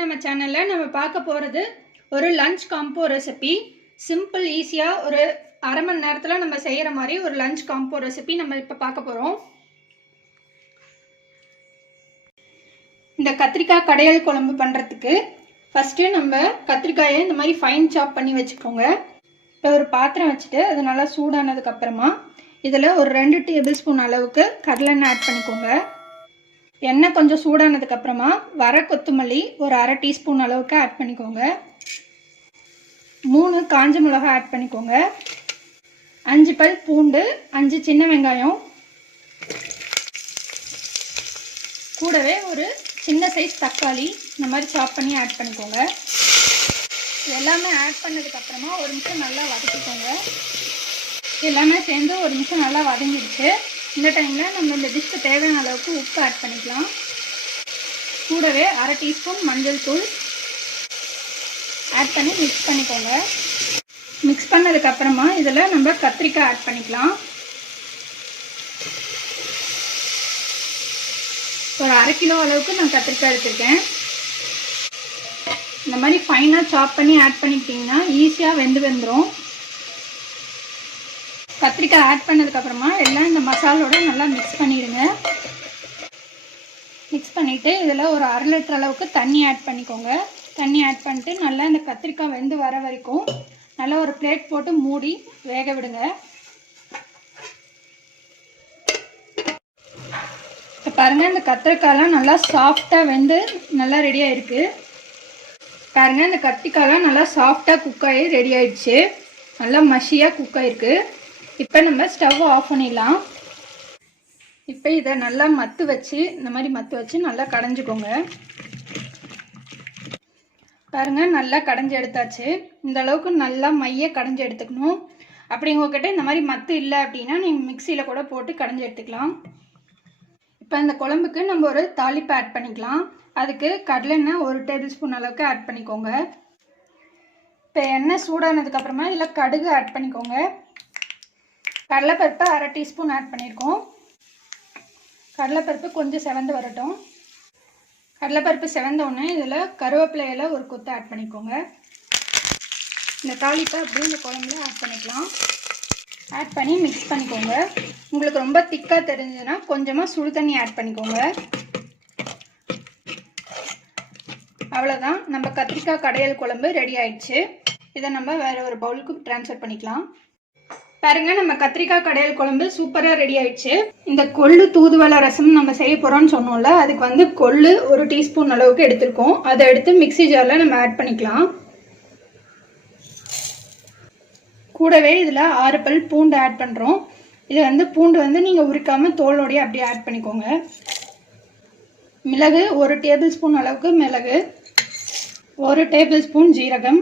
நம்ம சேனல்ல நம்ம பார்க்க போறது ஒரு லஞ்ச் காம்போ ரெசிபி. சிம்பிள் ஈஸியா ஒரு அரை மணி நேரத்துல நம்ம செய்யற மாதிரி ஒரு லஞ்ச் காம்போ ரெசிபி நம்ம இப்ப பார்க்க போறோம். இந்த கத்திரிக்காய் கடையல் குழம்பு பண்றதுக்கு ஃபர்ஸ்ட் நம்ம கத்திரிக்காயை இந்த மாதிரி ஃபைன் சாப் பண்ணி வச்சுக்கோங்க. இப்போ ஒரு பாத்திரம் வச்சுட்டு அது நல்லா சூடானதுக்கு அப்புறமா இதில் ஒரு 2 டேபிள் ஸ்பூன் அளவுக்கு கடலெண்ணெய் ஆட் பண்ணிக்கோங்க. எண்ணெய் கொஞ்சம் சூடானதுக்கு அப்புறமா வர கொத்தமல்லி ஒரு அரை டீஸ்பூன் அளவுக்கு ஆட் பண்ணிக்கோங்க. 3 காஞ்ச மிளகாய் ஆட் பண்ணிக்கோங்க. 5 பல் பூண்டு, 5 சின்ன வெங்காயம், கூடவே ஒரு சின்ன சைஸ் தக்காளி இந்த மாதிரி சாப் பண்ணி ஆட் பண்ணிக்கோங்க. எல்லாமே ஆட் பண்ணதுக்கப்புறமா ஒரு நிமிஷம் நல்லா வதக்கிக்கோங்க. எல்லாமே சேர்ந்து ஒரு நிமிஷம் நல்லா வதங்கிடுச்சு. இந்த டைமில் நம்ம இந்த டிஷ்க்கு தேவையான அளவுக்கு உப்பு ஆட் பண்ணிக்கலாம். கூடவே அரை டீஸ்பூன் மஞ்சள் தூள் ஆட் பண்ணி மிக்ஸ் பண்ணிக்கோங்க. மிக்ஸ் பண்ணதுக்கப்புறமா இதில் நம்ம கத்திரிக்காய் ஆட் பண்ணிக்கலாம். ஒரு அரை கிலோ அளவுக்கு நான் கத்திரிக்காய் எடுத்துருக்கேன். இந்த மாதிரி ஃபைனாக சாப் பண்ணி ஆட் பண்ணிக்கிட்டிங்கன்னா ஈஸியாக வெந்துடும். கத்திரிக்காய் ஆட் பண்ணதுக்கப்புறமா எல்லாம் இந்த மசாலோட நல்லா மிக்ஸ் பண்ணிடுங்க. மிக்ஸ் பண்ணிவிட்டு இதில் ஒரு 1/2 லிட்டர் அளவுக்கு தண்ணி ஆட் பண்ணிக்கோங்க. தண்ணி ஆட் பண்ணிட்டு நல்லா இந்த கத்திரிக்காய் வெந்து வர வரைக்கும் நல்லா ஒரு பிளேட் போட்டு மூடி வேக விடுங்க. இப்போ பாருங்கள், இந்த கத்திரிக்காயெலாம் நல்லா சாஃப்டாக வெந்து நல்லா ரெடியாக இருக்குது. பாருங்கள், இந்த கத்திரிக்காயெலாம் நல்லா சாஃப்டாக குக் ஆகி ரெடி ஆகிடுச்சு. நல்லா மஷியாக குக் ஆகிருக்கு. இப்போ நம்ம ஸ்டவ் ஆஃப் பண்ணிடலாம். இப்போ இதை நல்லா மத்து வச்சு இந்த மாதிரி மத்து வச்சு நல்லா கடைஞ்சிக்கோங்க. பாருங்கள், நல்லா கடைஞ்சி எடுத்தாச்சு. இந்த அளவுக்கு நல்லா மைய கடைஞ்சி எடுத்துக்கணும். அப்படி உங்ககிட்ட இந்த மாதிரி மத்து இல்லை அப்படின்னா நீங்கள் மிக்சியில் கூட போட்டு கடைஞ்சி எடுத்துக்கலாம். இப்போ இந்த குழம்புக்கு நம்ம ஒரு தாளிப்பு ஆட் பண்ணிக்கலாம். அதுக்கு கடலெண்ணெய் 1 டேபிள் ஸ்பூன் அளவுக்கு ஆட் பண்ணிக்கோங்க. இப்போ எண்ணெய் சூடானதுக்கப்புறமா இதில் கடுகு ஆட் பண்ணிக்கோங்க. கடலைப்பருப்பு அரை டீஸ்பூன் ஆட் பண்ணியிருக்கோம். கடலைப்பருப்பு கொஞ்சம் செவந்து வரட்டும். கடலைப்பருப்பு செவந்த உடனே இதில் கருவேப்பிலையில ஒரு கொத்து ஆட் பண்ணிக்கோங்க. இந்த தாளிப்பை அப்படியே இந்த குழம்புல ஆட் பண்ணிக்கலாம். ஆட் பண்ணி மிக்ஸ் பண்ணிக்கோங்க. உங்களுக்கு ரொம்ப திக்காக தெரிஞ்சதுன்னா கொஞ்சமாக சுடு தண்ணி ஆட் பண்ணிக்கோங்க. அவ்வளோதான், நம்ம கத்திரிக்காய் கடையல் குழம்பு ரெடி ஆயிடுச்சு. இதை நம்ம வேறு ஒரு பவுலுக்கு ட்ரான்ஸ்ஃபர் பண்ணிக்கலாம். பாருங்க, நம்ம கத்திரிக்காய் கடையல் குழம்பு சூப்பராக ரெடி ஆயிடுச்சு. இந்த கொள்ளு தூதுவளை ரசம் நம்ம செய்ய போகிறோம்னு சொன்னோம்ல, அதுக்கு வந்து கொள்ளு 1 டீஸ்பூன் அளவுக்கு எடுத்திருக்கோம். அதை எடுத்து மிக்ஸி ஜாரில் நம்ம ஆட் பண்ணிக்கலாம். கூடவே இதில் 6 பல் பூண்டு ஆட் பண்ணுறோம். இது வந்து பூண்டு வந்து நீங்கள் உரிக்காமல் தோலோடையே அப்படியே ஆட் பண்ணிக்கோங்க. மிளகு 1 டேபிள் ஸ்பூன் அளவுக்கு மிளகு, 1 டேபிள் ஸ்பூன் ஜீரகம்,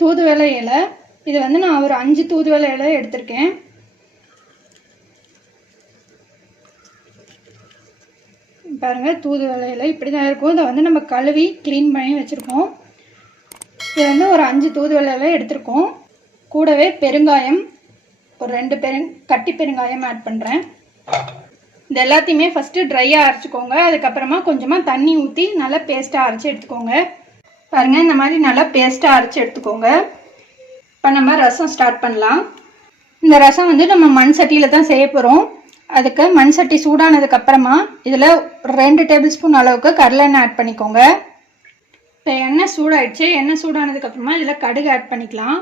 தூதுவளை இலை. இது வந்து நான் ஒரு 5 தூதுவளை இலை எடுத்திருக்கேன். பாருங்கள், தூதுவளை இலை இப்படி தான் இருக்கும். இதை வந்து நம்ம கழுவி க்ளீன் பண்ணி வச்சுருக்கோம். இது வந்து ஒரு 5 தூதுவளை இலை எடுத்திருக்கோம். கூடவே பெருங்காயம் ஒரு 2 கட்டி பெருங்காயம் ஆட் பண்ணுறேன். இது எல்லாத்தையுமே ஃபஸ்ட்டு ட்ரையாக அரைச்சிக்கோங்க. அதுக்கப்புறமா கொஞ்சமாக தண்ணி ஊற்றி நல்லா பேஸ்ட்டாக அரைச்சி எடுத்துக்கோங்க. பாருங்கள், இந்த மாதிரி நல்லா பேஸ்ட்டாக அரைச்சி எடுத்துக்கோங்க. இப்போ நம்ம ரசம் ஸ்டார்ட் பண்ணலாம். இந்த ரசம் வந்து நம்ம மண் சட்டியில் தான் செய்ய போகிறோம். அதுக்கு மண் சட்டி சூடானதுக்கப்புறமா இதில் 2 டேபிள் ஸ்பூன் அளவுக்கு கடலெண்ணெய் ஆட் பண்ணிக்கோங்க. இப்போ எண்ணெய் சூடாயிடுச்சு. எண்ணெய் சூடானதுக்கப்புறமா இதில் கடுகு ஆட் பண்ணிக்கலாம்.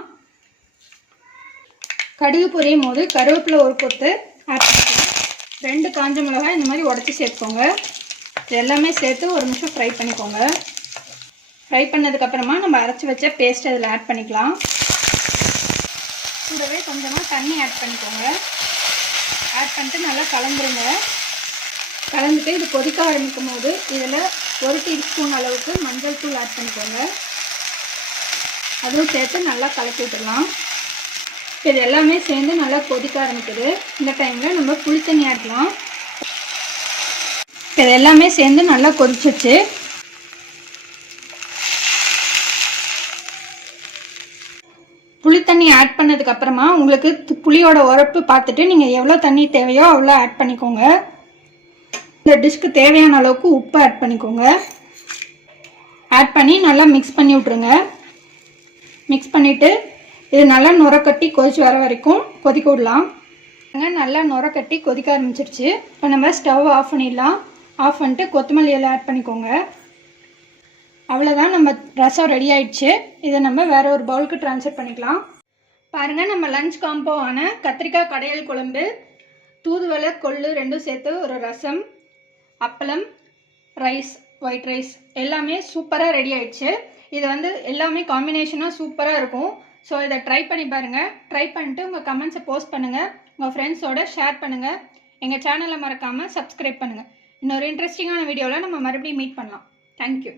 கடுகு பொரியும் போது கருவேப்பிலை ஒரு கொத்து ஆட் பண்ணிக்கலாம். 2 காஞ்ச மிளகாய் இந்த மாதிரி உடச்சி சேர்த்துக்கோங்க. இது எல்லாமே சேர்த்து ஒரு நிமிஷம் ஃப்ரை பண்ணிக்கோங்க. ஃப்ரை பண்ணதுக்கப்புறமா நம்ம அரைச்சி வச்ச பேஸ்ட் அதில் ஆட் பண்ணிக்கலாம். கூடவே கொஞ்சமாக தண்ணி ஆட் பண்ணிக்கோங்க. ஆட் பண்ணிட்டு நல்லா கலந்துருங்க. கலந்துட்டு இது கொதிக்க ஆரம்பிக்கும் போது இதில் 1 டீஸ்பூன் அளவுக்கு மஞ்சள் தூள் ஆட் பண்ணிக்கோங்க. அதுவும் சேர்த்து நல்லா கலக்கி விட்டுடலாம். இது எல்லாமே சேர்ந்து நல்லா கொதிக்க ஆரம்பிக்குது. இந்த டைமில் நம்ம புளி தண்ணி ஆட்லாம். இது எல்லாமே சேர்ந்து நல்லா கொதிச்சிச்சு. புளி தண்ணி ஆட் பண்ணதுக்கப்புறமா உங்களுக்கு புளியோட உரப்பு பார்த்துட்டு நீங்கள் எவ்வளோ தண்ணி தேவையோ அவ்வளோ ஆட் பண்ணிக்கோங்க. இந்த டிஷ்க்கு தேவையான அளவுக்கு உப்பு ஆட் பண்ணிக்கோங்க. ஆட் பண்ணி நல்லா மிக்ஸ் பண்ணி விட்ருங்க. மிக்ஸ் பண்ணிவிட்டு இது நல்லா நுர கட்டி கொதிச்சு வர வரைக்கும் கொதிக்க விடலாம். நல்லா நுர கட்டி கொதிக்க ஆரம்பிச்சிருச்சு. இப்போ நம்ம ஸ்டவ் ஆஃப் பண்ணிடலாம். ஆஃப் பண்ணிட்டு கொத்தமல்லி இலை ஆட் பண்ணிக்கோங்க. அவ்வளோதான், நம்ம ரசம் ரெடி ஆயிடுச்சு. இதை நம்ம வேற ஒரு பவுலுக்கு ட்ரான்ஸ்ஃபர் பண்ணிக்கலாம். பாருங்கள், நம்ம லஞ்ச் காம்போவான கத்திரிக்காய் கடையல் குழம்பு, தூதுவளை கொள்ளு ரெண்டும் சேர்த்து ஒரு ரசம், அப்பளம், ரைஸ், ஒயிட் ரைஸ் எல்லாமே சூப்பராக ரெடி ஆயிடுச்சு. இது எல்லாமே காம்பினேஷனாக சூப்பராக இருக்கும். ஸோ இதை ட்ரை பண்ணி பாருங்கள். ட்ரை பண்ணிட்டு உங்கள் கமெண்ட்ஸை போஸ்ட் பண்ணுங்கள், உங்கள் ஃப்ரெண்ட்ஸோட ஷேர் பண்ணுங்கள். எங்கள் சேனலை மறக்காமல் சப்ஸ்கிரைப் பண்ணுங்கள். இன்னொரு இன்ட்ரெஸ்டிங்கான வீடியோவில் நம்ம மறுபடியும் மீட் பண்ணலாம். தேங்க்யூ.